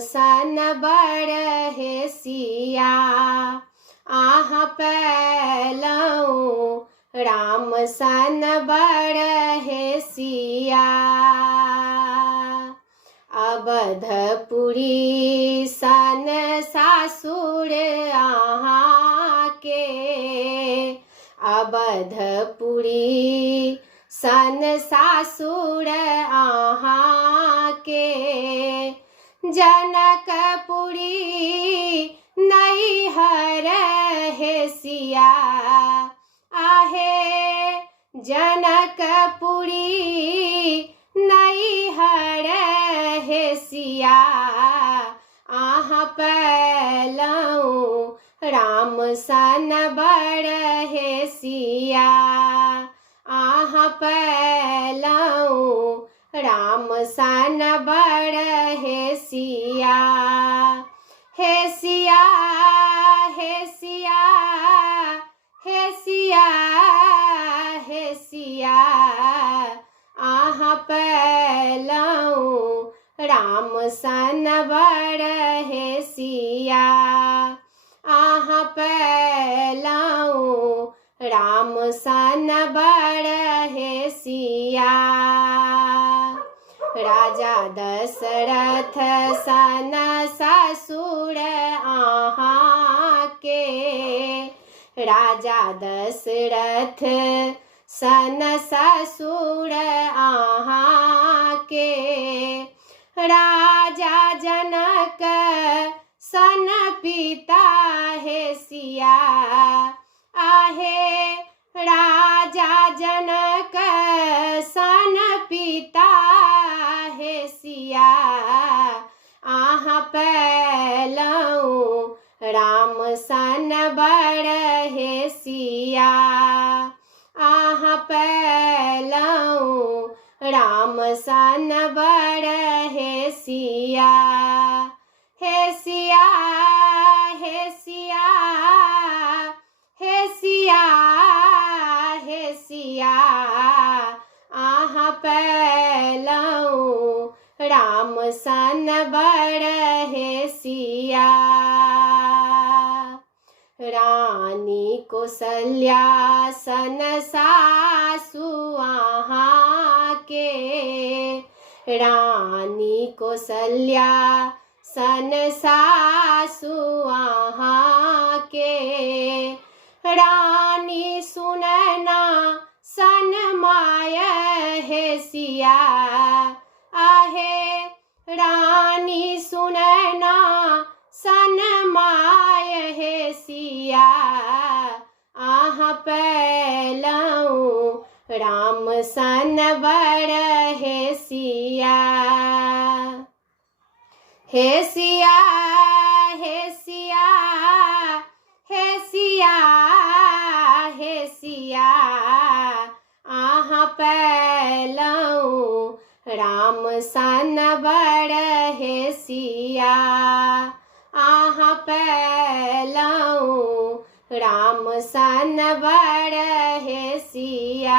सन बड़ हे सिया। आह पैलऊँ राम सन बड़ हे सिया। अवधपुरी सन सासुर आहाँ के। अवधपुरी सन सासुर आहाँ के। जनकपुरी नैहर हे सिया। आहे जनकपुरी नैहर हे सिया। आह पैलऊँ राम सन बड़ हे सिया। आह पैलऊँ राम सन बड़ हे सिया। हे सिया हे सिया हे सिया हे सिया। आह पैलऊँ राम सन बड़ हे सिया। आह पैलऊँ राम सन बड़ हे सिया। राजा दशरथ सन ससुर आहाँ के। राजा दशरथ सन ससुर आहाँ के। राजा जनक सन पिता हे सिया। आहे राजा जनक सन पिता हे सिया। आह पैलऊँ राम सन बड़ हे सिया। आह पैलऊँ राम सन बड़ हे सिया। हे सिया हे सिया हे सिया हे सिया। आह पैलऊँ राम सन बड़ हे सिया। रानी कौसल्या सन सासु आहाँ के। रानी कौसल्या सन सासु आहाँ के। रानी सुनैना सन माय हे सिया। आहे रानी सुनैना सन माय हे सिया। आह पैलऊँ राम सन बड़ हे सिया। हे सिया हे सिया हे सिया हे सिया। आह पैलऊँ राम सन बड़ हे सिया। आह पैलऊँ राम सन बड़ हे सिया।